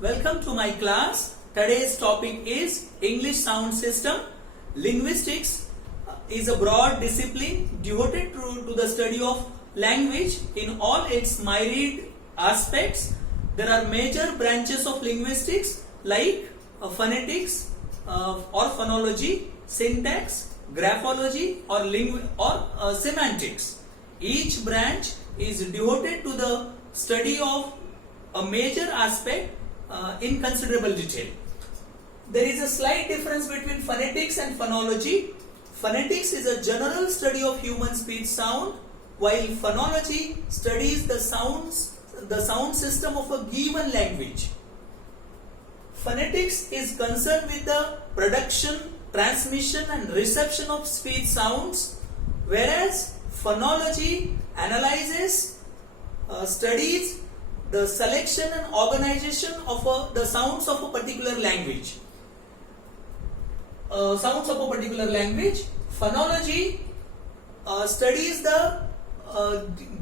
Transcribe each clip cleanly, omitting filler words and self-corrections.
Welcome to my class. Today's topic is English sound system. Linguistics is a broad discipline devoted to the study of language in all its myriad aspects. There are major branches of linguistics like phonetics or phonology, syntax, graphology or semantics. Each branch is devoted to the study of a major aspect in considerable detail. There is a slight difference between phonetics and phonology. Phonetics is a general study of human speech sound, while phonology studies the sound system of a given language. Phonetics is concerned with the production, transmission and reception of speech sounds, whereas phonology analyzes, studies the selection and organization of the sounds of a particular language. Phonology studies the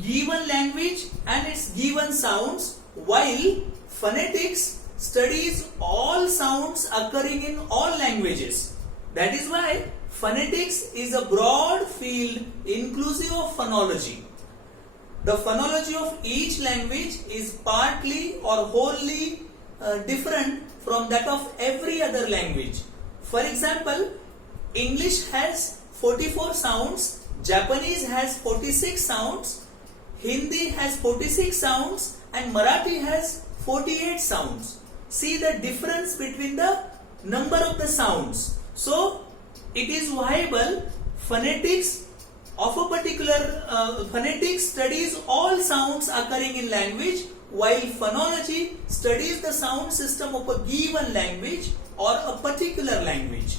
given language and its given sounds, while phonetics studies all sounds occurring in all languages. That is why phonetics is a broad field inclusive of phonology. The phonology of each language is partly or wholly different from that of every other language. For example, English has 44 sounds, Japanese has 46 sounds, Hindi has 46 sounds and Marathi has 48 sounds. See the difference between the number of the sounds. So, it is viable phonetics of a particular phonetics studies all sounds occurring in language, while phonology studies the sound system of a given language or a particular language.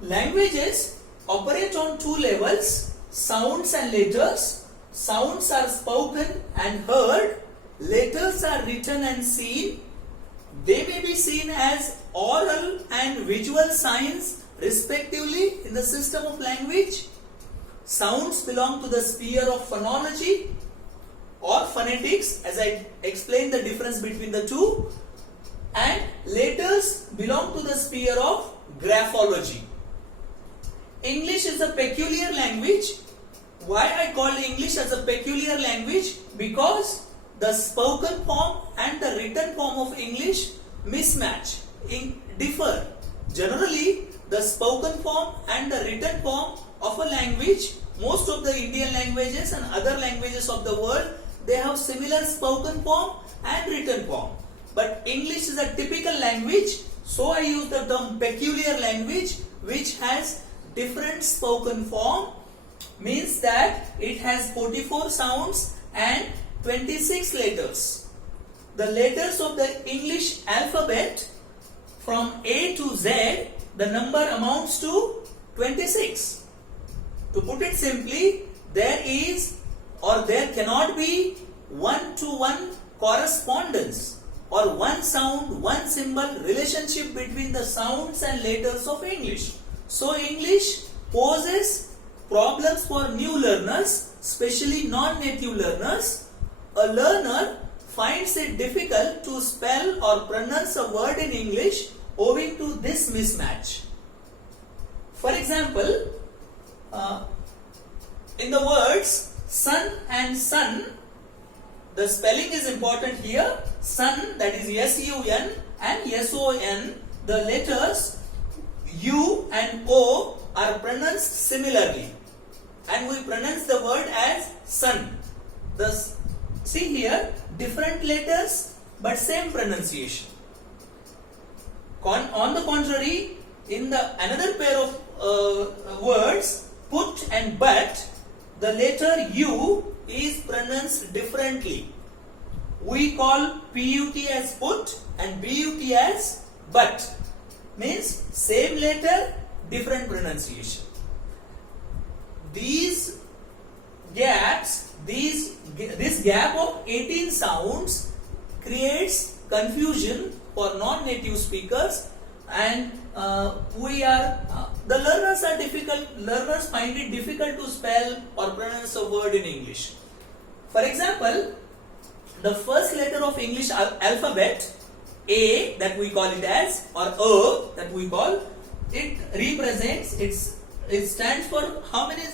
Languages operate on two levels: sounds and letters. Sounds are spoken and heard, letters are written and seen. They may be seen as oral and visual signs respectively in the system of language. Sounds belong to the sphere of phonology or phonetics, as I explained the difference between the two, and letters belong to the sphere of graphology. English is a peculiar language. Why I call English as a peculiar language? Because the spoken form and the written form of English mismatch, differ. Generally, the spoken form and the written form of a language, most of the Indian languages and other languages of the world, they have similar spoken form and written form. But English is a typical language, so I use the term peculiar language, which has different spoken form, means that it has 44 sounds and 26 letters. The letters of the English alphabet from A to Z, the number amounts to 26. To put it simply, there is or there cannot be one-to-one correspondence or one sound, one symbol relationship between the sounds and letters of English. So English poses problems for new learners, especially non-native learners. A learner finds it difficult to spell or pronounce a word in English owing to this mismatch. For example, in the words sun and sun, the spelling is important here. Sun, that is S-U-N and S-O-N, the letters U and O are pronounced similarly, and we pronounce the word as sun. Thus, see here, different letters but same pronunciation. On the contrary, in the another pair of words, put and but, the letter U is pronounced differently. We call PUT as put and BUT as but. Means same letter, different pronunciation. These gaps, this gap of 18 sounds creates confusion for non-native speakers, and the learners are difficult. Learners find it difficult to spell or pronounce a word in English. For example, the first letter of English alphabet A that we call it as, or that we call, it represents, it stands for how many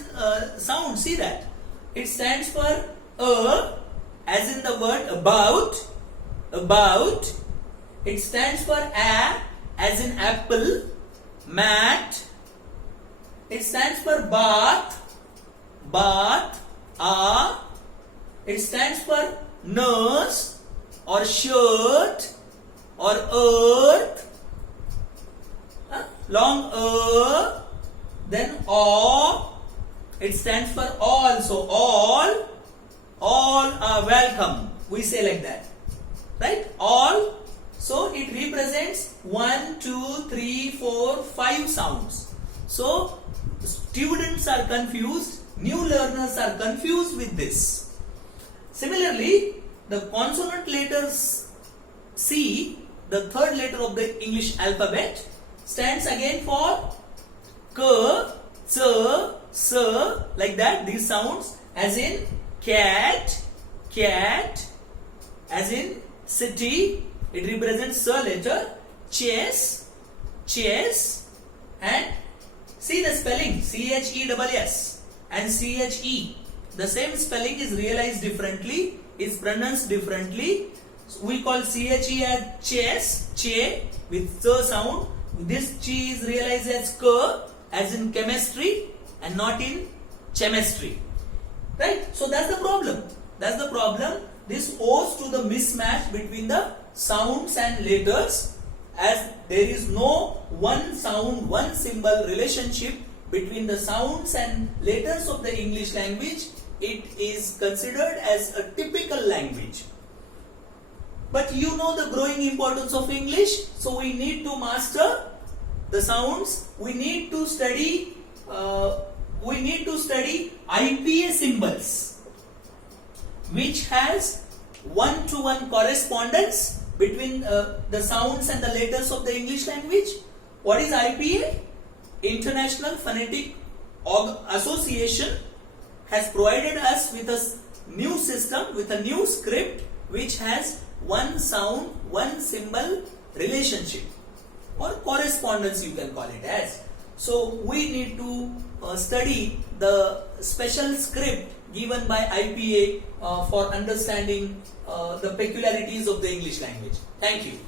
sounds? See that. It stands for as in the word about. It stands for A as in apple, mat. It stands for bath, It stands for nurse or shirt or earth. Long then awe. It stands for all. So all are welcome. We say like that, right? All. So it represents 1, 2, 3, 4, 5 sounds. So students are confused. New learners are confused with this. Similarly, the consonant letters C, the third letter of the English alphabet, stands again for K, C, S, like that. These sounds, as in cat, as in city, it represents S letter, chess, and see the spelling, CHESS and CHE. The same spelling is realized differently, is pronounced differently. So we call CHE as chess, che, with S sound. This chi is realized as K, as in chemistry, and not in chemistry. Right? So that's the problem. This owes to the mismatch between the sounds and letters, as there is no one sound, one symbol relationship between the sounds and letters of the English language. It is considered as a typical language. But you know the growing importance of English, so we need to master the sounds. We need to study IPA symbols, which has one-to-one correspondence between the sounds and the letters of the English language. What is IPA? International Phonetic Association has provided us with a new system, with a new script, which has one sound, one symbol relationship, or correspondence you can call it as. So we need to study the special script given by IPA for understanding the peculiarities of the English language. Thank you.